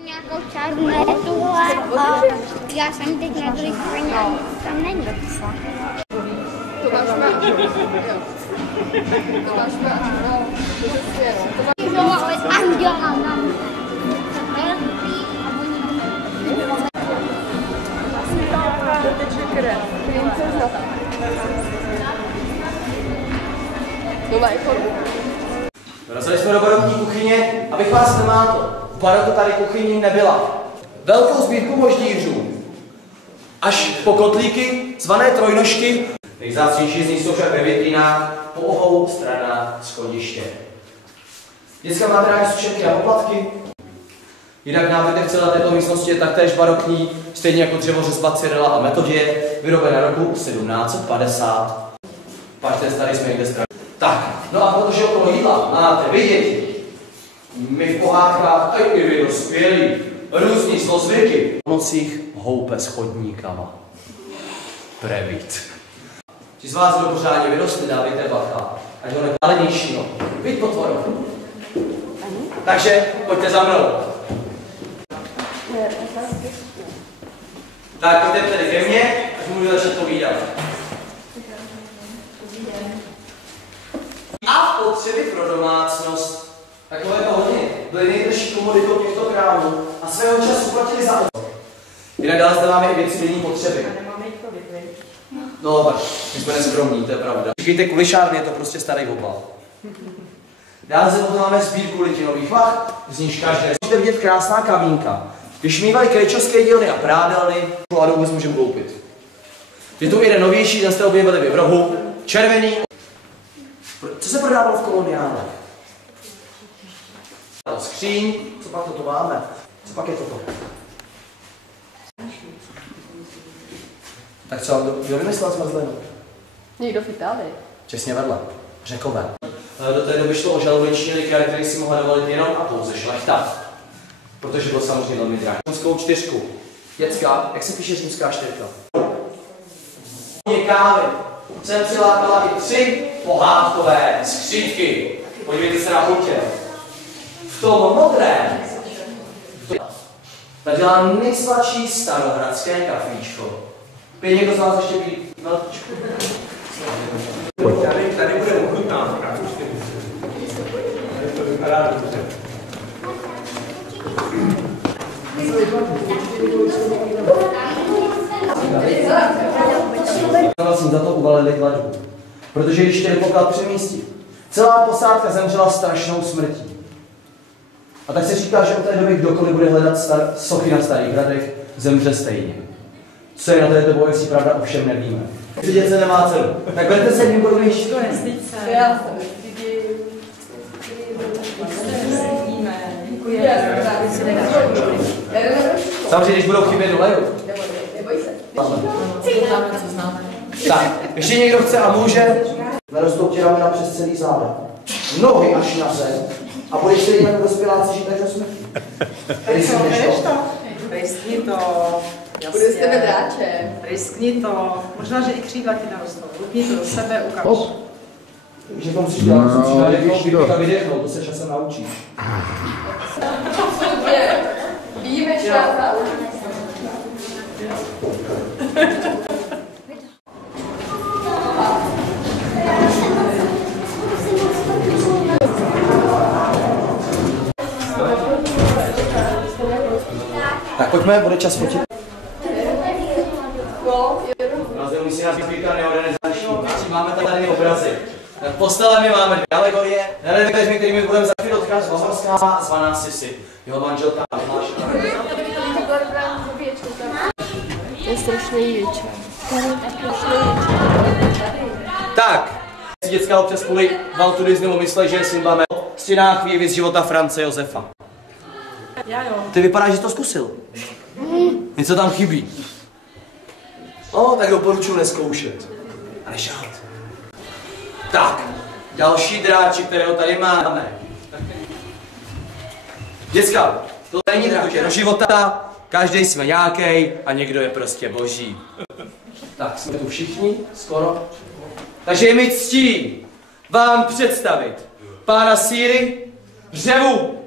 Nějakou čarnetu a já jsem teď na druhé straně a tam není. To máš Dorazili jsme do barokní kuchyně, abych vás nemátl. V baroku tady kuchyní nebyla. Velkou sbírku moždířů. Až po kotlíky, zvané trojnožky. Nejvzácnější z nich jsou však ve vitrinách po obou stranách schodiště. Děcka máte rádi sušenky a poplatky? Jinak nábytek celé této místnosti je taktéž barokní, stejně jako dřevořezba Cyrila a Metodie, vyrobená roku 1750. Pačte, tady jsme někde strany. Tak, no a protože okolo jídla máte vidět, my v pohádkách, a i vy dospělí, různý zlozvyky. V nocích houpe s chodníkama. Prevít. Ti z vás, kdo pořádně vyrostli, dávejte bacha, ať ho nepálenějšího. Víď potvoru. Takže pojďte za mnou. Tak pojďte tedy ke mně, až můžu začít povídat. A potřeby pro domácnost. Takové to hodně. Byly nejdražší komoditou těchto krámů a svého času platili za to. Jinak dále zde máme i věci denní potřeby. No tak, my jsme neskromní, to je pravda. Říkejte kulišárny, je to prostě starý obal. Dále zde potom máme sbírku litinových vah, z níž každé. Můžete vidět krásná kamínka. Když mývají krejčovské dílny a prádelny, a vůbec můžeme koupit. Je tu jeden novější, ten jste objevili v rohu, červený. Co se prodávalo v koloniálech? Skříň, co pak toto máme? Co pak je toto? Tak co, kdo vymyslel zmrzlinu? Někdo v Itálii. Česně vedle. Řekové. Do té doby šlo o žaludečný likér, který si mohla dovolit jenom a pouze šlechta. Protože byl samozřejmě velmi drahý. Římskou čtyřku. Děcka, jak se píše římská čtyřka? Kávy. Jsem přilákala i 3 pohádkové skřínky. Podívejte se na putě. V tom modrém ta dělá nejsladší starohradské kafíčko. Pět někdo z vás ještě pít velkýčku? Tady bude ochutnávka. To vypadá dobře. Za to uvalili dlažbu, protože když chtěli poklad přemístit, celá posádka zemřela strašnou smrtí. A tak se říká, že od té doby kdokoliv bude hledat sochy na starých hradech, zemře stejně. Co je na této pověstí pravda, ovšem nevíme. Vidět se nemá cenu. Tak berte se jedním podobnější. To je slice. Samozřejmě, když budou chybět, doleju. Neboj se. Tak, ještě někdo chce a může. Narostou ti ramena přes celý záda. Nohy až na zem. A budeš stejně jako dospěláci žít až do smrti. Tady si to. Riskni to. Bude z tebe dráče. Riskni to. Možná, že i křídla ti narostou. Lupni to do sebe, ukaž. Že to musíš dělat, musíš dát jednou vydechnout, to se časem naučíš. Vidíme šáta. Tak pojďme, bude čas fotit. Musí nás být neorganizační. Máme tady obrazy. Postele my máme 2 alegorie, nelegalismy, kterými budeme za chvíli odcházet z Bahorská, zvaná Sisi. Jeho manželka vyhlášená. To je strašný večer. Tak, si děcka občas kvůli Waltu Disneymu myslí, že je Simba v stěnách výjevy z života France Josefa. Já jo. Ty vypadá, že jsi to zkusil. Něco tam chybí. No, tak doporučuji nezkoušet. A nešát. Tak, další dráček, kterého tady máme. Děcka, to není dráček. Do života každý jsme nějaký a někdo je prostě boží. Tak, jsme tu všichni, skoro. Takže je mi ctí vám představit pána síry, řevu,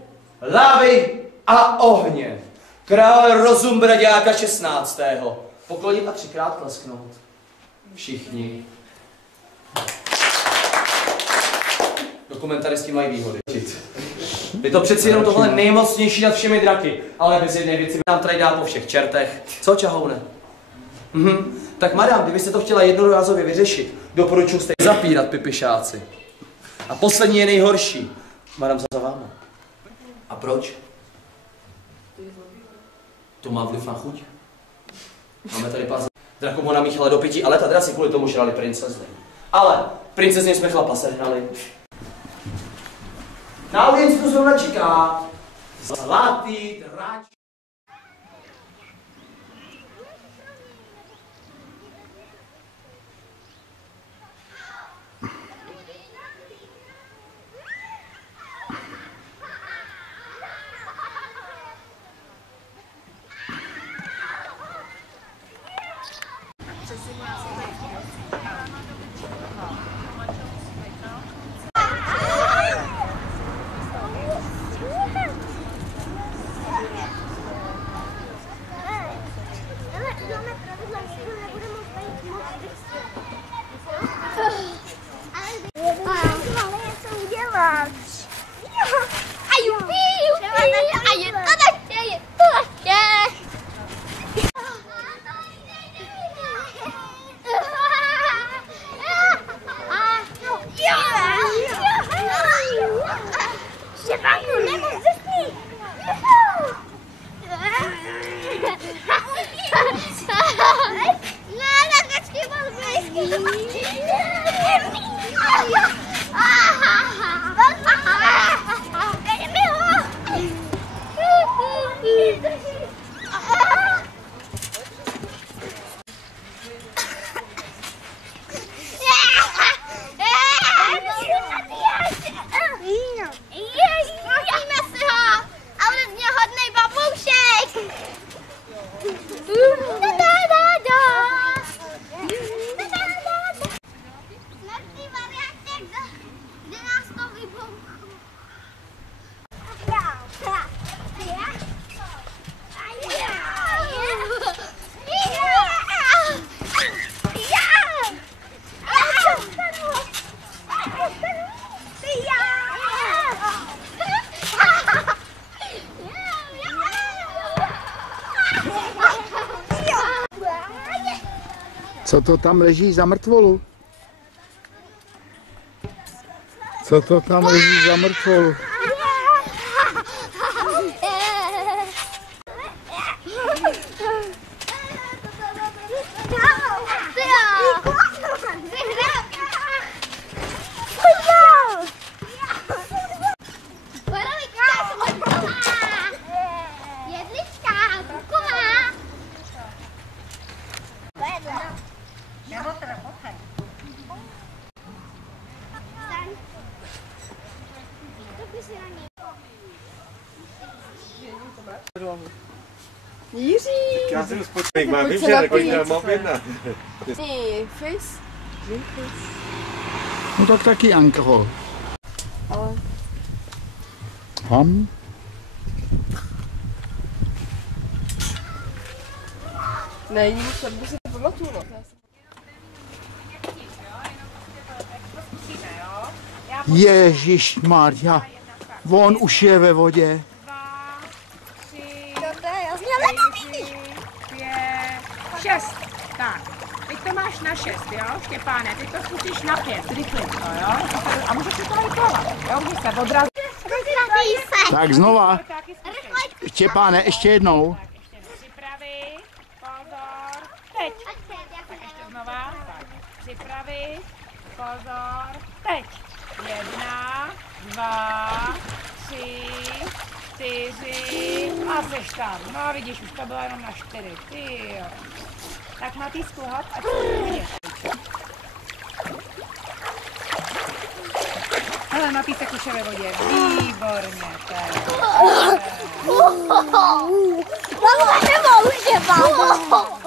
lávy a ohně. Král Rozumbraďáka 16. Poklonit a 3krát tlesknout. Všichni. Dokumentaristi mají výhody. Je to přeci jenom tohle nejmocnější nad všemi draky, ale bez jedné věci nám tady dá po všech čertech. Co, čahoune? Tak madam, kdybyste to chtěla jednorázově vyřešit, doporučuji jste zapírat, pipišáci. A poslední je nejhorší. Madam, za váma. A proč? To má vliv na chuť. Máme tady pár Drakomona Michala do pití, ale ta si kvůli tomu žrali princezny. Ale princezně jsme chlapa sehnali. Na audienci zrovna čeká zlatý drač. Co to tam leží za mrtvolu? Co to tam leží za mrtvolu? Jiří! Já si rozpočítek mám, vím, že nekolik mám jedna. Fis? No tak taky alkohol. Ale... Ham? Není, to by si to pamatuju, no. Ježišmarja, on už je ve vodě. 6. Tak, teď to máš na 6, jo, Štěpáne, teď to zkusíš na 5, rychlinko, jo, a můžeš si to i plavat, jo, když se odrazí. Tak znova. Štěpáne, ještě jednou. Tak, ještě připravi, pozor, teď. Tak ještě znova, tak, připravi, pozor, teď. 1, 2, 3, 4 a seš tam. No vidíš, už to bylo jenom na 4, ty jo. Tak Matýsku, hop a čtyři. Hele, Matýsek už je ve vodě. Výborně, tak. Mama, nemůže, mama.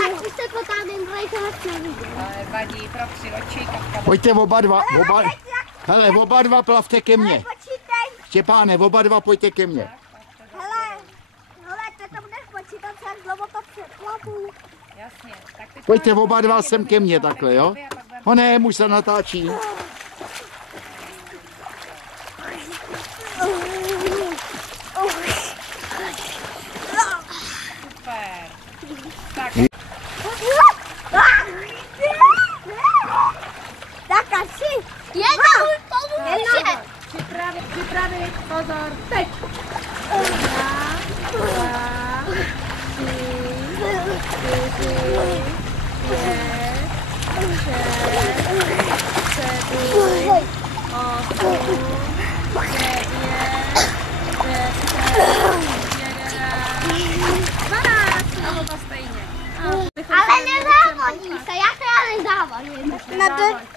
Tak už se potáhneme, ale to vás neviděl. Ale vadí, pro 3 oči. Pojďte oba dva, Hele, oba dva plavte ke mně. Štěpáne, oba dva pojďte ke mně. Hele, to budeš počítat, jak dlouho to přeplavu. Jasně. Tak teď Pojďte oba dva sem ke mně takhle, jo? Ne, muž se natáčí. super. Tak, Tak asi. připravit, pozor, teď. 1, 2, 3, 4, 5, 6, 7, 8, 9, 10, 11, 12. A oba stejně. Ale nezávodí se, já teda nezávodím. Na to